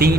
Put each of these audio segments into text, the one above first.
3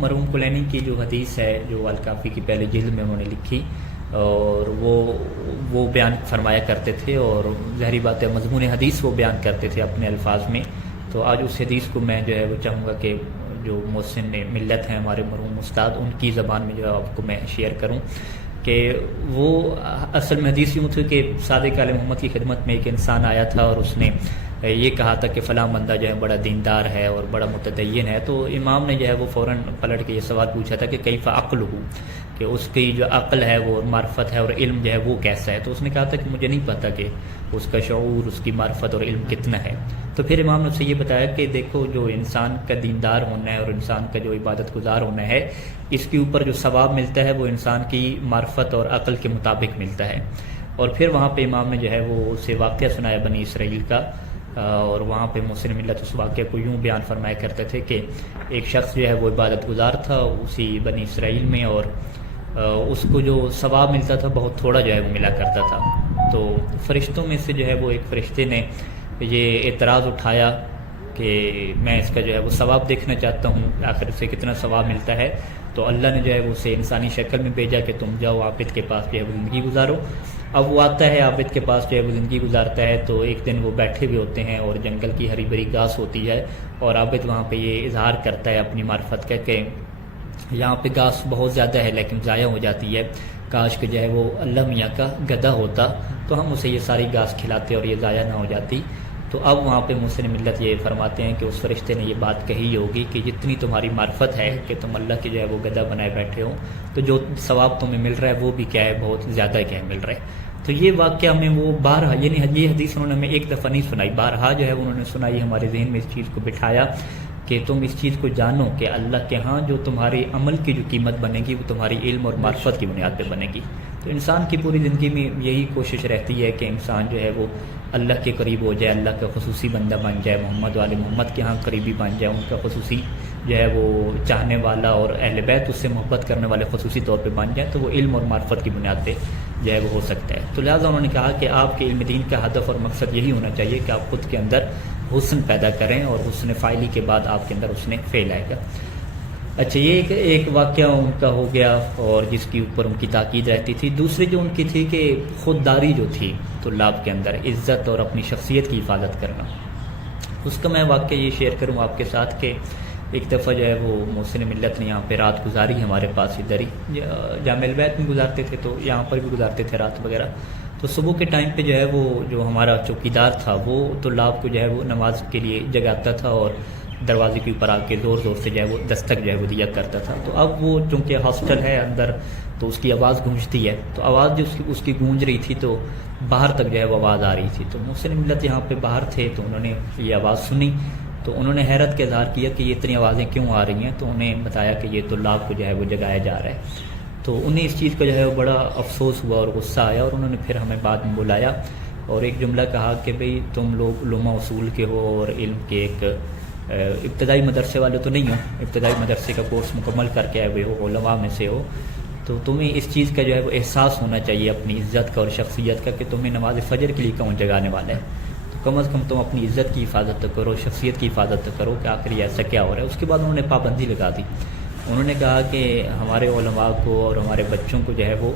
مرحوم کلینی کی جو حدیث ہے جو الکافی کی پہلے جلد میں انہوں نے لکھی، اور وہ بیان فرمایا کرتے تھے، اور ظاہری بات ہے مضمون حدیث وہ بیان کرتے تھے اپنے الفاظ میں. تو آج اس حدیث کو میں جو ہے وہ چاہوں گا کہ جو محسن ملت ہیں ہمارے مرحوم استاد، ان کی زبان میں جو ہے آپ کو میں شیئر کروں کہ وہ اصل میں حدیث یوں تھی کہ صادق علیہ محمد کی خدمت میں ایک انسان آیا تھا اور اس نے یہ کہا تھا کہ فلاں بندہ جو ہے بڑا دیندار ہے اور بڑا متدین ہے. تو امام نے جو ہے وہ فوراً پلٹ کے یہ سوال پوچھا تھا کہ کیف عقلہ، کہ اس کی جو عقل ہے وہ معرفت ہے اور علم جو ہے وہ کیسا ہے. تو اس نے کہا تھا کہ مجھے نہیں پتہ کہ اس کا شعور، اس کی معرفت اور علم کتنا ہے. تو پھر امام نے اسے یہ بتایا کہ دیکھو جو انسان کا دیندار ہونا ہے اور انسان کا جو عبادت گزار ہونا ہے، اس کے اوپر جو ثواب ملتا ہے وہ انسان کی معرفت اور عقل کے مطابق ملتا ہے. اور پھر وہاں پہ امام نے جو ہے وہ اسے واقعہ سنایا بنی اسرائیل کا، اور وہاں پہ محسن ملت اس واقعہ کو یوں بیان فرمایا کرتے تھے کہ ایک شخص جو ہے وہ عبادت گزار تھا اسی بنی اسرائیل میں، اور اس کو جو ثواب ملتا تھا بہت تھوڑا جو ہے وہ ملا کرتا تھا. تو فرشتوں میں سے جو ہے وہ ایک فرشتے نے یہ اعتراض اٹھایا کہ میں اس کا جو ہے وہ ثواب دیکھنا چاہتا ہوں، آخر سے کتنا ثواب ملتا ہے. تو اللہ نے جو ہے وہ اسے انسانی شکل میں بھیجا کہ تم جاؤ عابد کے پاس جو ہے وہ زندگی گزارو. اب وہ آتا ہے عابد کے پاس جو ہے وہ زندگی گزارتا ہے. تو ایک دن وہ بیٹھے ہوئے ہوتے ہیں اور جنگل کی ہری بھری گھاس ہوتی ہے، اور عابد وہاں پہ یہ اظہار کرتا ہے اپنی معرفت کا کہ یہاں پہ گھاس بہت زیادہ ہے لیکن ضائع ہو جاتی ہے، کاش کہ جو ہے وہ اللہ میاں کا گدھا ہوتا تو ہم اسے یہ ساری گھاس کھلاتے اور یہ ضائع نہ ہو جاتی. تو اب وہاں پہ محسن ملت یہ فرماتے ہیں کہ اس فرشتے نے یہ بات کہی ہوگی کہ جتنی تمہاری معرفت ہے کہ تم اللہ کے جو ہے وہ گدھا بنائے بیٹھے ہو، تو جو ثواب تمہیں مل رہا ہے وہ بھی کیا ہے بہت زیادہ کیا ہے مل رہا ہے. تو یہ واقعہ ہمیں وہ بارہا، یعنی یہ حدیث انہوں نے ہمیں ایک دفعہ نہیں سنائی، بارہا جو ہے انہوں نے سنائی، ہمارے ذہن میں اس چیز کو بٹھایا کہ تم اس چیز کو جانو کہ اللہ کے ہاں جو تمہارے عمل کی جو قیمت بنے گی وہ تمہاری علم اور معرفت کی بنیاد پہ بنے گی. تو انسان کی پوری زندگی میں یہی کوشش رہتی ہے کہ انسان جو ہے وہ اللہ کے قریب ہو جائے، اللہ کا خصوصی بندہ بن جائے، محمد والے محمد کے ہاں قریبی بن جائے، ان کا خصوصی جو ہے وہ چاہنے والا، اور اہل بیت اس سے محبت کرنے والے خصوصی طور پہ بن جائے، تو وہ علم اور معرفت کی بنیاد پہ جو ہے وہ ہو سکتا ہے. تو لہٰذا انہوں نے کہا کہ آپ کے علم دین کا ہدف اور مقصد یہی ہونا چاہیے کہ آپ خود کے اندر حسن پیدا کریں، اور حسن فاعلی کے بعد آپ کے اندر حسن فعل آئے گا. اچھا، یہ ایک واقعہ ان کا ہو گیا اور جس کے اوپر ان کی تاکید رہتی تھی. دوسری جو ان کی تھی کہ خودداری جو تھی طلاب کے اندر، عزت اور اپنی شخصیت کی حفاظت کرنا. اس کا میں واقعہ یہ شیئر کروں آپ کے ساتھ کہ ایک دفعہ جو ہے وہ محسن ملت نے یہاں پہ رات گزاری ہمارے پاس ادھر ہی جامع البیت میں گزارتے تھے، تو یہاں پر بھی گزارتے تھے رات وغیرہ. تو صبح کے ٹائم پہ جو ہے وہ جو ہمارا چوکیدار تھا وہ طلاب کو جو ہے وہ نماز کے لیے جگاتا تھا اور دروازے کے اوپر آ کے زور زور سے جو ہے وہ دستک جو ہے وہ دیا کرتا تھا. تو اب وہ چونکہ ہاسٹل ہے اندر تو اس کی آواز گونجتی ہے، تو آواز جو اس کی گونج رہی تھی تو باہر تک جو ہے وہ آواز آ رہی تھی. تو محسن ملت یہاں پہ باہر تھے تو انہوں نے یہ آواز سنی، تو انہوں نے حیرت کا اظہار کیا کہ یہ اتنی آوازیں کیوں آ رہی ہیں. تو انہیں بتایا کہ یہ طلاب کو جو ہے وہ جگایا جا رہا ہے. تو انہیں اس چیز کا جو ہے وہ بڑا افسوس ہوا اور غصہ آیا، اور انہوں نے پھر ہمیں بعد میں بلایا اور ایک جملہ کہا کہ بھئی تم لوگ علوم اصول کے ہو اور علم کے ایک ابتدائی مدرسے والے تو نہیں ہو، ابتدائی مدرسے کا کورس مکمل کر کے آئے ہوئے ہو، علماء میں سے ہو، تو تمہیں اس چیز کا جو ہے وہ احساس ہونا چاہیے اپنی عزت کا اور شخصیت کا کہ تمہیں نماز فجر کے لیے کون جگانے والا ہے. تو کم از کم تم اپنی عزت کی حفاظت تو کرو، شخصیت کی حفاظت تو کرو کہ آخر یہ ایسا کیا ہو رہا ہے. اس کے بعد انہوں نے پابندی لگا دی. انہوں نے کہا کہ ہمارے علماء کو اور ہمارے بچوں کو جو ہے وہ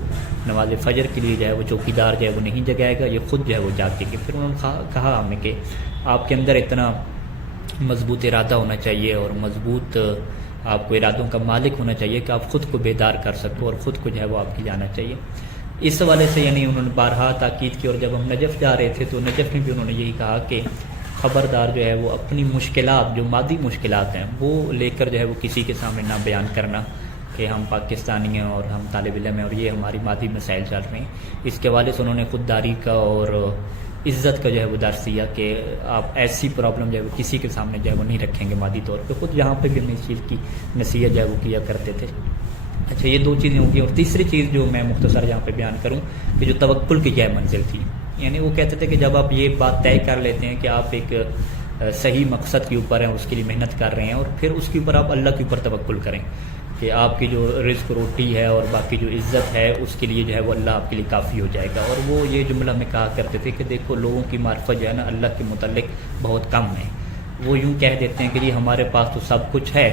نماز فجر کے لیے جو ہے وہ چوکیدار جو ہے وہ نہیں جگائے گا، یہ خود جو ہے وہ جاگے گی. پھر انہوں نے کہا ہمیں کہ آپ کے اندر اتنا مضبوط ارادہ ہونا چاہیے اور مضبوط آپ کو ارادوں کا مالک ہونا چاہیے کہ آپ خود کو بیدار کر سکو اور خود کو جو ہے وہ آپ کی جانا چاہیے. اس حوالے سے یعنی انہوں نے بارہا تاکید کی. اور جب ہم نجف جا رہے تھے تو نجف میں بھی انہوں نے یہی کہا کہ خبردار جو ہے وہ اپنی مشکلات، جو مادی مشکلات ہیں وہ لے کر جو ہے وہ کسی کے سامنے نہ بیان کرنا کہ ہم پاکستانی ہیں اور ہم طالب علم ہیں اور یہ ہماری مادی مسائل چل رہے ہیں. اس کے حوالے سے انہوں نے خودداری کا اور عزت کا جو ہے وہ درس دیا کہ آپ ایسی پرابلم جو ہے وہ کسی کے سامنے جو ہے وہ نہیں رکھیں گے مادی طور پہ. خود یہاں پہ بھی ہم اس چیز کی نصیحت جو ہے وہ کیا کرتے تھے. اچھا، یہ دو چیزیں ہوں گی. اور تیسری چیز جو میں مختصر یہاں پہ بیان کروں کہ جو توکل کی کیا منزل تھی، یعنی وہ کہتے تھے کہ جب آپ یہ بات طے کر لیتے ہیں کہ آپ ایک صحیح مقصد کے اوپر ہیں، اس کے لیے محنت کر رہے ہیں، اور پھر اس کے اوپر آپ اللہ کے اوپر توکل کریں کہ آپ کی جو رزق روٹی ہے اور باقی جو عزت ہے اس کے لیے جو ہے وہ اللہ آپ کے لیے کافی ہو جائے گا. اور وہ یہ جملہ میں کہا کرتے تھے کہ دیکھو لوگوں کی معرفت جو ہے نا اللہ کے متعلق بہت کم ہے. وہ یوں کہہ دیتے ہیں کہ جی ہمارے پاس تو سب کچھ ہے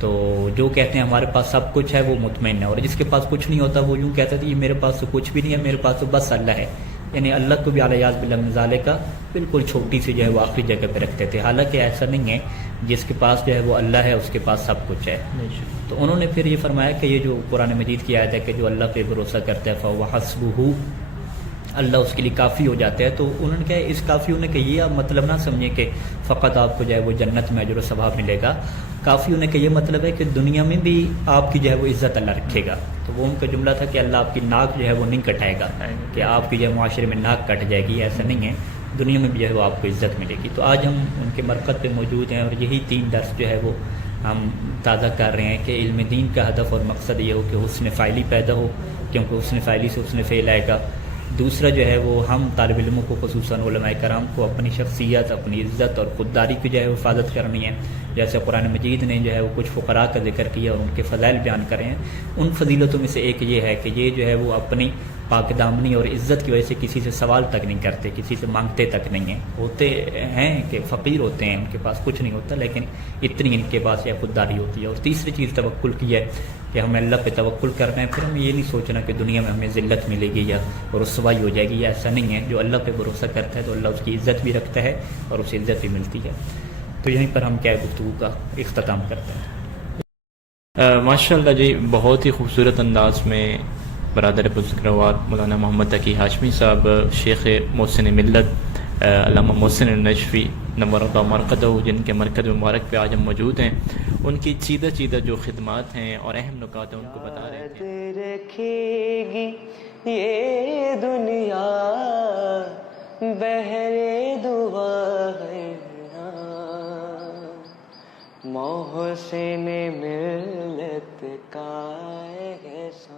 تو جو کہتے ہیں ہمارے پاس سب کچھ ہے وہ مطمئن ہے، اور جس کے پاس کچھ نہیں ہوتا وہ یوں کہتا تھا یہ میرے پاس تو کچھ بھی نہیں ہے، میرے پاس تو بس اللہ ہے، یعنی اللہ کو بھی اعلیٰ باللہ من ذالک بالکل چھوٹی سی جو ہے وہ آخری جگہ پہ رکھتے تھے، حالانکہ ایسا نہیں ہے، جس کے پاس جو ہے وہ اللہ ہے اس کے پاس سب کچھ ہے۔ تو انہوں نے پھر یہ فرمایا کہ یہ جو قرآن مجید کی آیت ہے کہ جو اللہ پہ بھروسہ کرتا ہے فَهُوَ حَسْبُهُ، اللہ اس کے لیے کافی ہو جاتا ہے، تو انہوں نے کہا اس کافی ہونے کا یہ آپ مطلب نہ سمجھیں کہ فقط آپ کو جو ہے وہ جنت میں اجر و ثواب ملے گا، کافی ہونے کا یہ مطلب ہے کہ دنیا میں بھی آپ کی جو ہے وہ عزت اللہ رکھے گا۔ تو وہ ان کا جملہ تھا کہ اللہ آپ کی ناک جو ہے وہ نہیں کٹائے گا، کہ آپ کی جو ہے معاشرے میں ناک کٹ جائے گی، ایسا نہیں ہے، دنیا میں بھی جو ہے وہ آپ کو عزت ملے گی۔ تو آج ہم ان کے مرکز پہ موجود ہیں، اور یہی 3 درس جو ہے وہ ہم تازہ کر رہے ہیں کہ علم دین کا ہدف اور مقصد یہ ہو کہ حسن فعلی پیدا ہو، کیونکہ حسن فعلی سے حسن فعل آئے گا۔ دوسرا جو ہے وہ ہم طالب علموں کو خصوصاً علماء کرام کو اپنی شخصیت، اپنی عزت اور خودداری کی جو ہے حفاظت کرنی ہے، جیسے قرآن مجید نے جو ہے وہ کچھ فقراء کا ذکر کیا اور ان کے فضائل بیان کرے ہیں، ان فضیلتوں میں سے ایک یہ ہے کہ یہ جو ہے وہ اپنی پاک دامنی اور عزت کی وجہ سے کسی سے سوال تک نہیں کرتے، کسی سے مانگتے تک نہیں ہیں، ہوتے ہیں کہ فقیر ہوتے ہیں، ان کے پاس کچھ نہیں ہوتا، لیکن اتنی ان کے پاس یہ خودداری ہوتی ہے۔ اور تیسری چیز توکل کی ہے کہ ہمیں اللہ پہ توکل کرنا ہے، پھر ہمیں یہ نہیں سوچنا کہ دنیا میں ہمیں ذلت ملے گی یا رسوائی ہو جائے گی، یا ایسا نہیں ہے، جو اللہ پہ بھروسہ کرتا ہے تو اللہ اس کی عزت بھی رکھتا ہے اور اسے عزت بھی ملتی ہے۔ تو یہیں پر ہم کیا گفتگو کا اختتام کرتے ہیں۔ ماشاء اللہ جی، بہت ہی خوبصورت انداز میں برادر بزرگوار مولانا محمد تقی ہاشمی صاحب، شیخ محسن ملت علامہ محسن النجفی نور اللہ مرقدہ، جن کے مرکز مبارک پہ آج ہم موجود ہیں، ان کی چیدہ چیدہ جو خدمات ہیں اور اہم نکات ہیں ان کو بتا رہے تھے۔ یاد رکھے گی یہ دنیا بہرے دعا ہے، محسن ملت کا احسان